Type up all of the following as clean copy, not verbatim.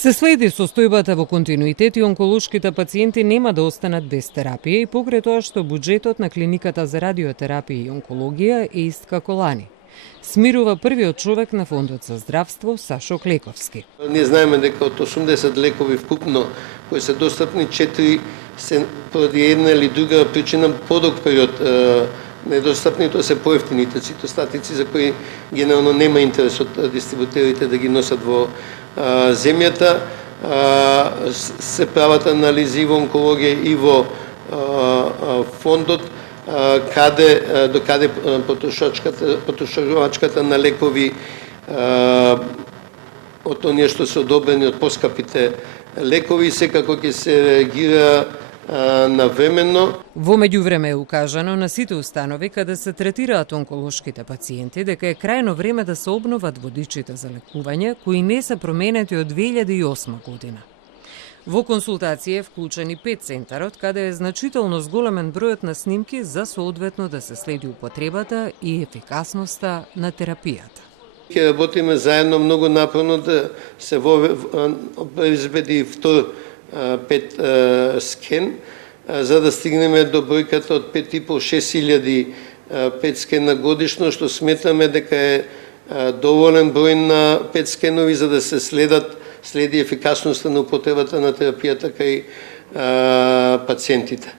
Се следи состојбата во континуитет и онколошките пациенти нема да останат без терапија и покрај тоа што буџетот на клиниката за радиотерапија и онкологија е искаколани. Смирува првиот човек на Фондот за здравство Сашо Клековски. Ние знаеме дека од 80 лекови вкупно кои се достапни, 4 се поради една или друга причина подолг период недостапни, тоа се поевтините цитостатици за кои генерално нема интерес од дистрибутерите да ги носат во земјата. Се прават анализи во онкологија и во фондот до каде потрошувачката на лекови од оние што се одобрени од поскапите лекови секако ќе се реагира навременно. Во меѓувреме е укажано на сите установи каде се третираат онколошките пациенти дека е крајно време да се обноват водичите за лекување кои не се променети од 2008 година. Во консултација е вклучени 5 центарот каде е значително зголемен бројот на снимки за соодветно да се следи употребата и ефикасноста на терапијата. Ќе работиме заедно многу напорно да се обезбеди втор пет скен, за да стигнеме до бројката од 5,5-6 илјади пет скена годишно, што сметаме дека е доволен број на пет скенови за да се следи ефикасноста на употребата на терапијата кај пациентите.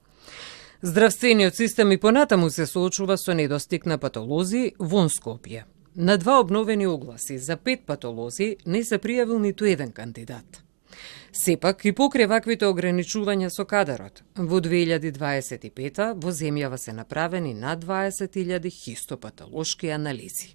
Здравствениот систем и понатаму се соочува со недостиг на патолози вон Скопје. На 2 обновени огласи за 5 патолози не се пријавил ниту еден кандидат. Сепак и покрај ваквите ограничувања со кадарот, во 2025 во земјава се направени над 20.000 хистопатолошки анализи.